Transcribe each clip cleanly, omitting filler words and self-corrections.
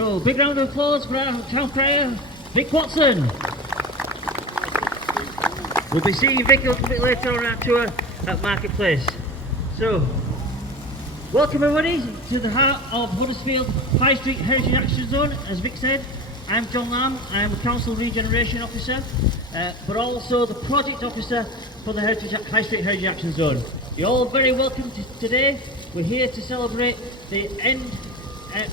So, big round of applause for our town crier, Vic Watson. We'll be seeing Vic a little bit later on our tour at Marketplace. So, welcome everybody to the heart of Huddersfield High Street Heritage Action Zone. As Vic said, I'm John Lambe. I'm the Council Regeneration Officer, but also the Project Officer for the High Street Heritage Action Zone. You're all very welcome today. We're here to celebrate the end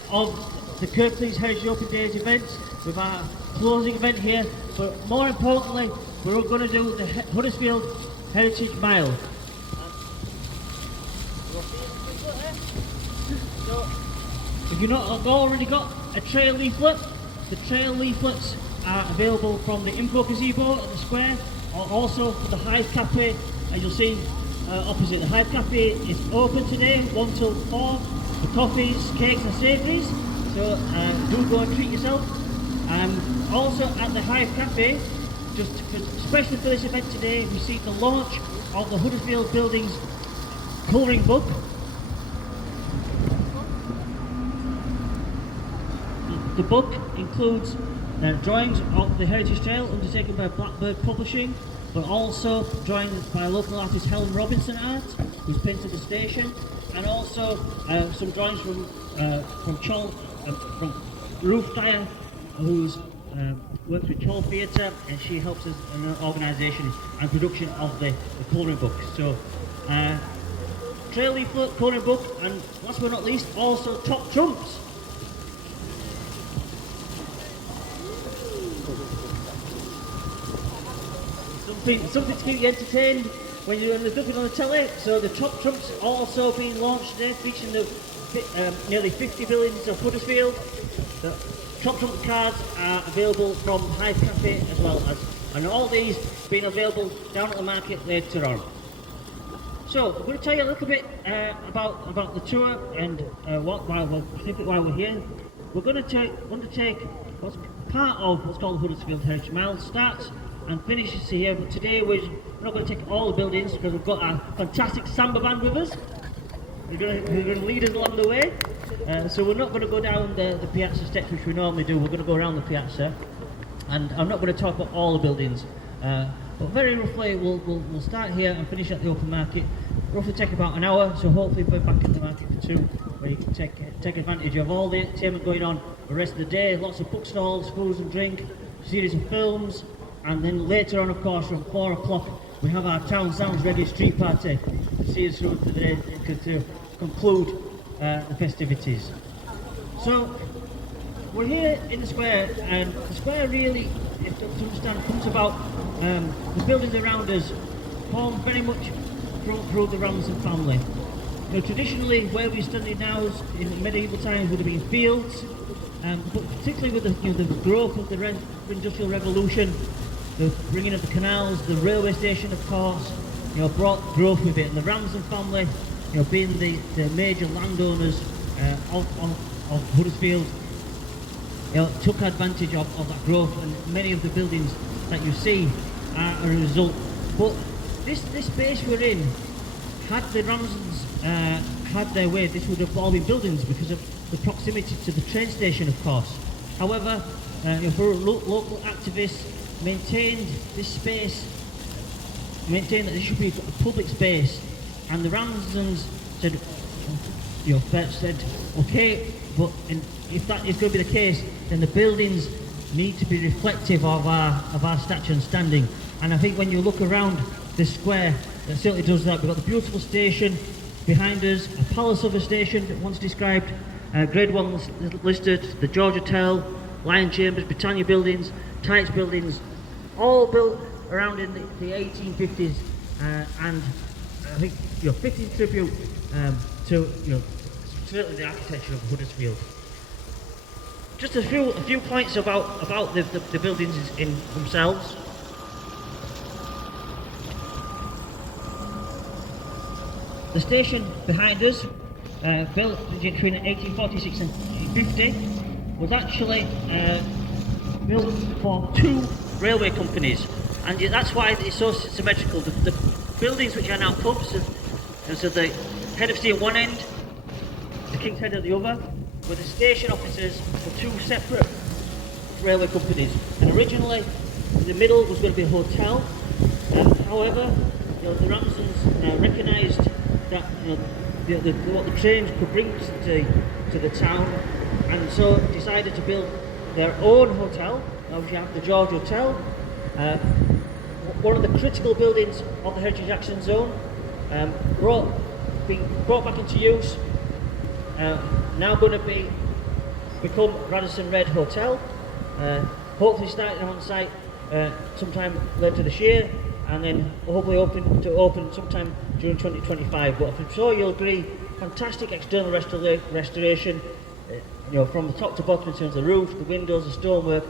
of the Kirklees Heritage Open Days events with our closing event here, but more importantly, we're going to do the Huddersfield Heritage Mile. So, if you've not already got a trail leaflet, the trail leaflets are available from the Info Gazebo at the square, or also for the Hive Cafe, as you'll see opposite. The Hive Cafe is open today, 1 till 4, for coffees, cakes and savouries, so do go and treat yourself. Also at the Hive Cafe, especially for this event today, we see the launch of the Huddersfield Buildings colouring book. The book includes drawings of the Heritage Trail undertaken by Blackbird Publishing, but also drawings by local artist Helen Robinson Art, who's painted the station, and also some drawings from Ruth Dyer, who's works with Chol Theatre, and she helps us in the organisation and production of the colouring book. So, trail leaflet, colouring book, and last but not least, also top trumps. Something to keep you entertained when you're looking on the telly. So the top trumps also being launched today, featuring the nearly 50 buildings of Huddersfield. The top trump cards are available from Hive Cafe as well as, and all these being available down at the market later on. So I'm going to tell you a little bit about the tour and why we're here. We're going to undertake what's part of what's called the Huddersfield Heritage Mile. Starts and finishes here, but today we're not going to take all the buildings because we've got a fantastic samba band with us. We're going to lead us along the way. So we're not going to go down the piazza steps, which we normally do. We're going to go around the piazza, and I'm not going to talk about all the buildings, but very roughly we'll start here and finish at the open market. Roughly take about an hour, so hopefully we're back in the market for 2, where you can take advantage of all the entertainment going on the rest of the day. Lots of book stalls, foods and drink, series of films. And then later on, of course, from 4 o'clock, we have our Town Sounds Ready street party to see us through to conclude the festivities. So, we're here in the square, and the square really, if you understand, comes about, the buildings around us form very much through the Ramsden family. You know, traditionally, where we're standing now is, in medieval times would have been fields, but particularly with the growth of the Industrial Revolution, the bringing of the canals, the railway station, of course, brought growth with it. And the Ramsden family, being the major landowners of Huddersfield, took advantage of that growth, and many of the buildings that you see are a result. But this space we're in, had the Ramsdens had their way, this would have all been buildings because of the proximity to the train station, of course. However, for local activists, maintained this space, maintained that this should be a public space, and the Ramsdens said, okay, but if that is going to be the case, then the buildings need to be reflective of our stature and standing. And I think when you look around this square, it certainly does that. We've got the beautiful station behind us, a palace of a station that once described, Grade 1 listed, the George Hotel, Lion Chambers, Britannia buildings, Tights buildings, all built around in the 1850s, and I think fitting tribute to certainly the architecture of Huddersfield. Just a few points about the buildings in themselves. The station behind us, built between 1846 and 1850, was actually built for 2 railway companies, and that's why it's so symmetrical. The buildings which are now pubs, so the Head of Steam at one end, the King's Head at the other, with the station offices for two separate railway companies. And originally, in the middle was going to be a hotel. However, the Ramsons recognised that what the trains could bring to the town, and so decided to build their own hotel. Now we have the George Hotel, one of the critical buildings of the Heritage Action Zone, being brought back into use. Now going to become Radisson Red Hotel. Hopefully starting on site sometime later this year, and then hopefully open sometime during 2025. But I'm sure you'll agree, fantastic external restoration, from the top to bottom in terms of the roof, the windows, the stonework.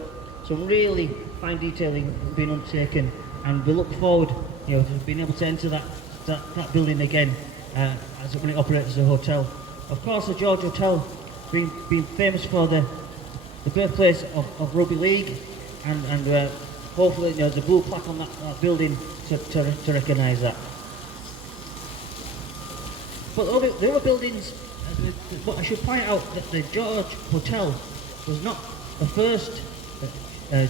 Some really fine detailing being undertaken, and we look forward, to being able to enter that building again when it operates as a hotel. Of course, the George Hotel being famous for the birthplace of rugby league, and hopefully there's a blue plaque on that building to recognise that. But the other buildings, but I should point out that the George Hotel was not the first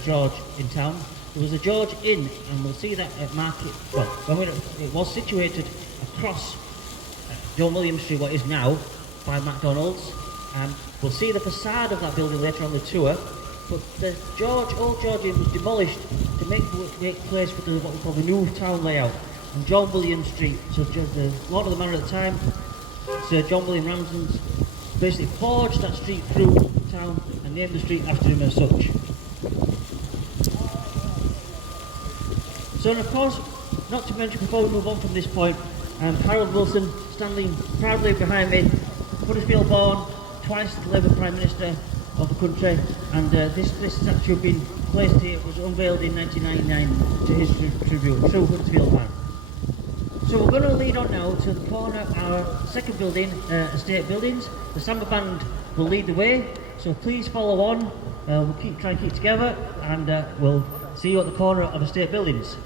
George in town. There was a George Inn, and we'll see that at Market. Well, it was situated across John Williams Street, what is now, by McDonald's. And we'll see the facade of that building later on the tour. But the old George Inn was demolished to make place for what we call the new town layout on John Williams Street. So the Lord of the Manor at the time, Sir John William Ramsden, basically forged that street through town and named the street after him as such. So, and of course, not to mention before we move on from this point, Harold Wilson standing proudly behind me, Huddersfield born, twice the Labour Prime Minister of the country, and this statue been placed here, was unveiled in 1999 to his tribute, true Huddersfield man. So we're going to lead on now to the corner of our second building, estate buildings. The Samba Band will lead the way, so please follow on. We'll try and keep together, and we'll see you at the corner of estate buildings.